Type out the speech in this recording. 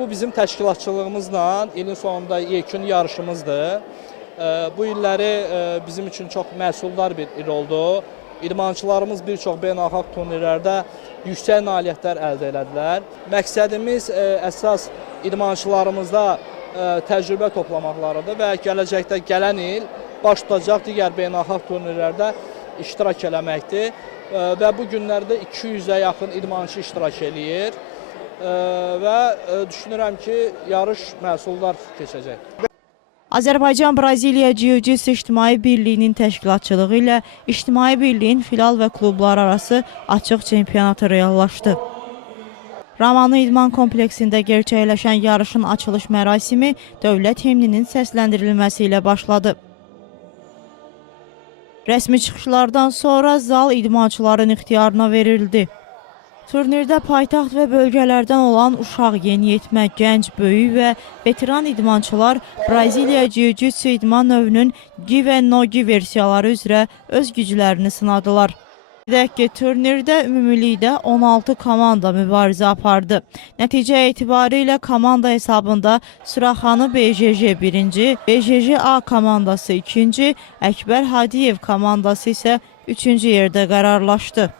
Bu bizim təşkilatçılığımızla ilin sonunda yekun yarışımızdır. Bu illəri bizim üçün çox məhsuldar bir il oldu. İdmançılarımız bir çox beynəlxalq turnirlərdə yüksək nailiyyətlər əldə elədilər. Məqsədimiz əsas idmançılarımızda təcrübə toplamaqlarıdır və gələcəkdə gələn il baş tutacaq digər beynəlxalq turnirlərdə iştirak eləməkdir. Və bu günlərdə 200-ə yaxın idmançı iştirak eləyir və düşünürəm ki, yarış məhsuldar keçəcək. Azərbaycan-Braziliya Jiu-Jitsu İctimai Birliyinin təşkilatçılığı ilə İctimai Birliyin filial və klublar arası açıq çempionatı reallaşdı. Ramanı İdman kompleksində gerçəkləşən yarışın açılış mərasimi dövlət himninin səsləndirilməsi ilə başladı. Rəsmi çıxışlardan sonra zal idmançıların ixtiyarına verildi. Turnirdə paytaxt və bölgələrdən olan uşaq, yeniyetmə, gənc, böyük və veteran idmançılar Braziliya Jiu-Jitsu idman növünün gi və no-gi versiyaları üzrə öz güclərini sınadılar. Qeyd ki, turnirdə ümumilikdə 16 komanda mübarizə apardı. Nəticə etibarilə komanda hesabında Suraxanı BJJ 1-ci, BJJ A komandası 2-ci, Əkbər Hadiyev komandası isə 3-cü yerdə qərarlaşdı.